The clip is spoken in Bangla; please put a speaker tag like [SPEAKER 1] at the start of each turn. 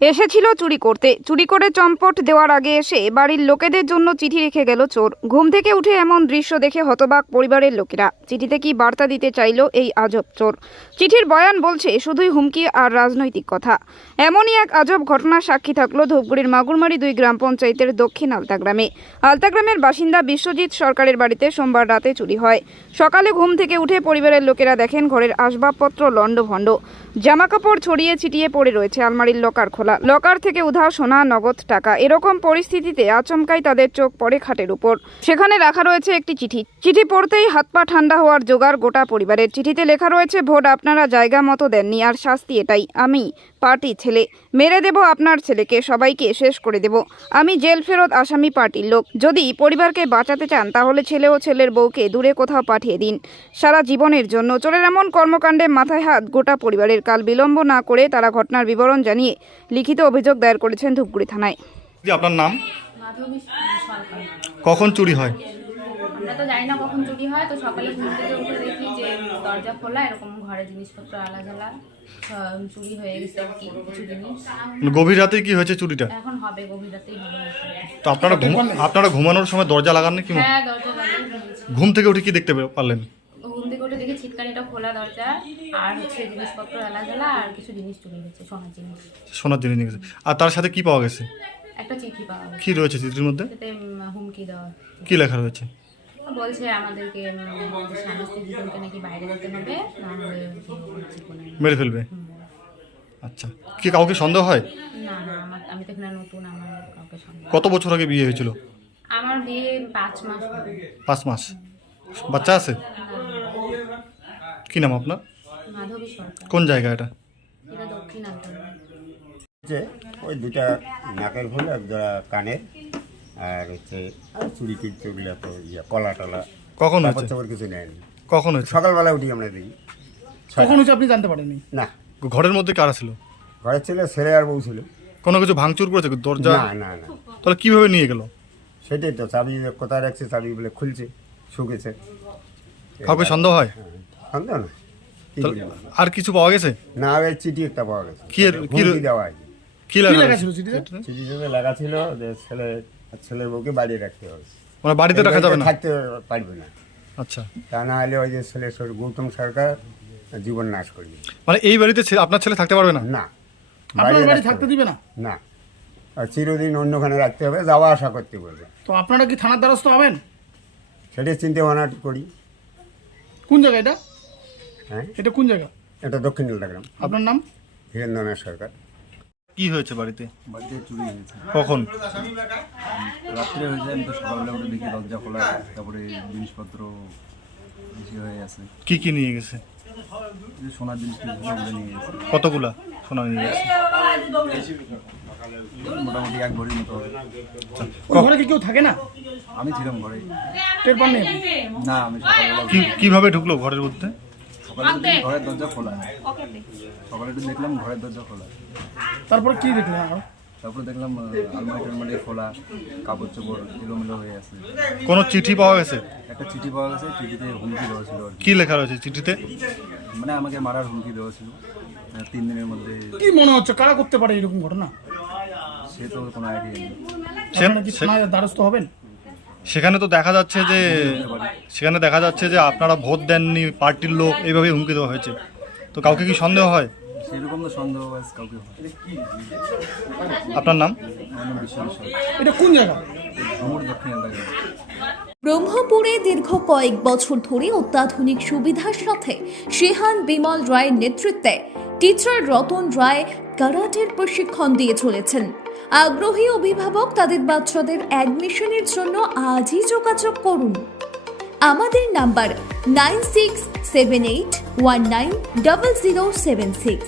[SPEAKER 1] এসেছিল চুরি করতে। চুরি করে চম্পট দেওয়ার আগে এসে বাড়ির লোকেদের জন্য চিঠি রেখে গেল চোর। ঘুম থেকে উঠে এমন দৃশ্য দেখে হতবাক পরিবারের লোকেরা। চিঠিতে কি বার্তা দিতে চাইলো এই আজব চোর? চিঠির বয়ান বলছে, শুধুই হুমকি আর রাজনৈতিক কথা। এমনই এক আজব ঘটনার সাক্ষী থাকল ধূপগুড়ির মাগুরমারি দুই গ্রাম পঞ্চায়েতের দক্ষিণ আলতাগ্রামে আলতাগ্রামের বাসিন্দা বিশ্বজিৎ সরকারের বাড়িতে সোমবার রাতে চুরি হয়। সকালে ঘুম থেকে উঠে পরিবারের লোকেরা দেখেন ঘরের আসবাবপত্র লণ্ডভণ্ড। জামাকাপড় ছড়িয়ে ছিটিয়ে পড়ে রয়েছে আলমারির লকার খোলা। লকার থেকে উধাও সোনা, নগদ টাকা। এরকম পরিস্থিতিতে আচমকাই তাদের চোখ পড়ে খাটের উপর। সেখানে রাখা রয়েছে একটি চিঠি। চিঠি পড়তেই হাত পা ঠান্ডা হওয়ার জোগাড় গোটা পরিবারের। চিঠিতে লেখা রয়েছে, ভোট আপনারা জায়গা মতো দেননি, আর শাস্তি এটাই। আমি পার্টি ছেলে। মেরে দেব আপনার ছেলেকে, সবাইকে শেষ করে দেব। আমি জেল ফেরত আসামি পার্টির লোক। যদি পরিবারকে বাঁচাতে চান, তাহলে ছেলে ও ছেলের বউকে দূরে কোথাও পাঠিয়ে দিন। সারা জীবনের জন্য। চোরের এমন কর্মকাণ্ডে মাথায় হাত গোটা পরিবারের। কাল বিলম্ব না করে তারা ঘটনার বিবরণ জানিয়ে লিখিত অভিযোগ দায়ের করেছেন ধূপগুড়ি থানায়।
[SPEAKER 2] আপনার নাম? কখন চুরি হয়?
[SPEAKER 3] আমরা তো জানি না কখন চুরি হয় তো সকালে ঘুম থেকে উঠে দেখি যে দরজা খোলা এরকম ঘরে জিনিসপত্র আলাদা চুরি হয়ে গেছে আর কি কিছু জিনিস
[SPEAKER 2] মানে গভীর রাতে কি হয়েছে চুরিটা?
[SPEAKER 3] এখন হবে গভীর রাতেই হবে।
[SPEAKER 2] তো আপনারা আপনারা ঘুমানোর সময় দরজা লাগাননি কি
[SPEAKER 3] হ্যাঁ দরজা
[SPEAKER 2] ঘুম থেকে উঠে কি দেখতে পারলেন?
[SPEAKER 3] থেকে উঠে দেখি ছিটকানিটা খোলা দরজা আর হচ্ছে জিনিসপত্র আলাদা আর কিছু জিনিস চুরি গেছে সোনার জিনিস।
[SPEAKER 2] সোনার জিনিস নিয়ে গেছে। আর তার সাথে কি পাওয়া গেছে?
[SPEAKER 3] একটা চিঠি পাওয়া গেছে।
[SPEAKER 2] কি রয়েছে চিঠির মধ্যে?
[SPEAKER 3] সেটাতে হুমকি দেওয়া
[SPEAKER 2] কি লেখা রয়েছে?
[SPEAKER 3] বলছে আমাদেরকে স্বামী দুজনকে নাকি বাইরে যেতে হবে
[SPEAKER 2] মেরে ফেলবে? আচ্ছা। কি কাউকে সন্দেহ হয়?
[SPEAKER 3] না না আমার আমি তো এখানে নতুন আমার কাউকে সন্দেহ
[SPEAKER 2] কত বছর আগে বিয়ে হয়েছিল?
[SPEAKER 3] আমার বিয়ে পাঁচ মাস।
[SPEAKER 2] পাঁচ মাস। বাচ্চা আছে? কি নাম আপনার?
[SPEAKER 3] মাধবী সরকার।
[SPEAKER 2] কোন জায়গা এটা?
[SPEAKER 3] এটা দক্ষিণ আন্তর্জাতিক
[SPEAKER 4] হচ্ছে ওই দুটা নাকের ফুল এক জোড়া কানের আর হচ্ছে আর চুড়ি কিনতে ওগুলো তো ইয়ে কলা টলা।
[SPEAKER 2] কখন হয়েছে?
[SPEAKER 4] চাপড় কিছু নেয়নি।
[SPEAKER 2] কখন হয়েছে?
[SPEAKER 4] সকালবেলা উঠি আমরা দেখি।
[SPEAKER 5] কখন হচ্ছে আপনি জানতে পারেননি?
[SPEAKER 4] না।
[SPEAKER 2] ঘরের মধ্যে কারা ছিল?
[SPEAKER 4] ঘরের ছেলে ছেলে আর বউ ছিল।
[SPEAKER 2] কোনো কিছু ভাঙচুর করেছে? দরজা?
[SPEAKER 4] না না না।
[SPEAKER 2] তাহলে কীভাবে নিয়ে গেল?
[SPEAKER 4] সেটাই তো চাবি কোথায় রাখছে? চাবি বলে খুলছে শুকেছে।
[SPEAKER 2] কাউকে সন্দেহ হয়।
[SPEAKER 4] সন্দেহ না?
[SPEAKER 2] আর কিছু পাওয়া গেছে?
[SPEAKER 4] না ওই চিঠি একটা পাওয়া গেছে।
[SPEAKER 2] কি এর- কি
[SPEAKER 4] দেওয়া আছে
[SPEAKER 2] কি লেখা রয়েছে?
[SPEAKER 5] ছিল চিঠিতে?
[SPEAKER 4] চিঠিতে লেখা ছিল যে ছেলে ছেলের বউকে বাড়িয়ে রাখতে হবে।
[SPEAKER 2] মানে বাড়িতে রাখা যাবে না?
[SPEAKER 4] থাকতে পারবে না।
[SPEAKER 2] আচ্ছা।
[SPEAKER 4] তা না হলে ওই যে ছেলে সর- গৌতম সরকার জীবন নাশ করবে
[SPEAKER 2] মানে এই বাড়িতে আপনার ছেলে থাকতে পারবে না?
[SPEAKER 4] না।
[SPEAKER 5] আপনার বাড়ি থাকতে দিবে না?
[SPEAKER 4] না। আর চিরদিন অন্যখানে রাখতে হবে যাওয়া আসা করতে বলবে।
[SPEAKER 5] তো আপনারা কি থানার দ্বারস্থ হবেন?
[SPEAKER 4] সেটা চিন্তা ভাবনা করি।
[SPEAKER 5] কোন জায়গা এটা?
[SPEAKER 4] হ্যাঁ?
[SPEAKER 5] এটা কোন জায়গা?
[SPEAKER 4] এটা দক্ষিণ এলাকাগ্রাম
[SPEAKER 5] আপনার নাম?
[SPEAKER 4] হীরেন্দ্রনাথ সরকার।
[SPEAKER 2] কি হয়েছে বাড়িতে?
[SPEAKER 6] বাড়িতে চুরি হয়েছে।
[SPEAKER 2] কখন?
[SPEAKER 6] রাত্রে হয়েছে আমি তো সকালবেলা উঠে দেখি দরজা খোলা তারপরে জিনিসপত্র বেশি হয়ে আছে।
[SPEAKER 2] কি কি নিয়ে গেছে?
[SPEAKER 6] যে সোনার জিনিস নিয়ে গেছে।
[SPEAKER 2] কতগুলা সোনা নিয়ে গেছে?
[SPEAKER 6] মোটামুটি এক ভরির মতো হবে।
[SPEAKER 5] ওই ঘরে কি কেউ থাকে না?
[SPEAKER 6] আমি ছিলাম ঘরে।
[SPEAKER 5] টের আপনি?
[SPEAKER 6] না আমি সকালবেলা
[SPEAKER 2] কি কীভাবে ঢুকলো ঘরের মধ্যে?
[SPEAKER 6] সকালে তো দেখি। ঘরের দরজা খোলা সকালে একটু দেখলাম ঘরের দরজা খোলা।
[SPEAKER 5] তারপরে কি দেখলেন আর
[SPEAKER 6] তারপরে দেখলাম আহ, আলমারি টালমারি খোলা কাপড় চোপড় এলোমেলো হয়ে আছে।
[SPEAKER 2] কোনো চিঠি পাওয়া গেছে?
[SPEAKER 6] একটা চিঠি পাওয়া গেছে চিঠিতে হুমকি দেওয়া ছিল আর কি।
[SPEAKER 2] কি লেখা রয়েছে চিঠিতে?
[SPEAKER 6] মানে আমাকে মারার হুমকি দেওয়া ছিল। আহ, তিন দিনের মধ্যে
[SPEAKER 5] কি মনে হচ্ছে কারা করতে পারে এরকম ঘটনা?
[SPEAKER 6] সে তো কোনো আইডিয়া নেই।
[SPEAKER 2] সে-
[SPEAKER 5] আপনারা কি
[SPEAKER 2] সে-
[SPEAKER 5] থানায় দ্বারস্থ হবেন?
[SPEAKER 2] সেখানে তো দেখা যাচ্ছে যে সেখানে দেখা যাচ্ছে যে আপনারা ভোট দেননি পার্টির লোক এইভাবে হুমকি দেওয়া হয়েছে। তো কাউকে কি সন্দেহ হয়?
[SPEAKER 6] সেরকম তো সন্দেহ কাউকে
[SPEAKER 2] আপনার নাম?
[SPEAKER 5] এটা কোন জায়গা।
[SPEAKER 7] ব্রহ্মপুরে দীর্ঘ কয়েক বছর ধরে অত্যাধুনিক সুবিধার সাথে শিহান বিমল রায়ের নেতৃত্বে টিচার রতন রায় কারাটের প্রশিক্ষণ দিয়ে চলেছেন। আগ্রহী অভিভাবক তাদের বাচ্চাদের অ্যাডমিশনের জন্য আজই যোগাযোগ করুন। আমাদের number nine six seven eight one nine double zero seven six.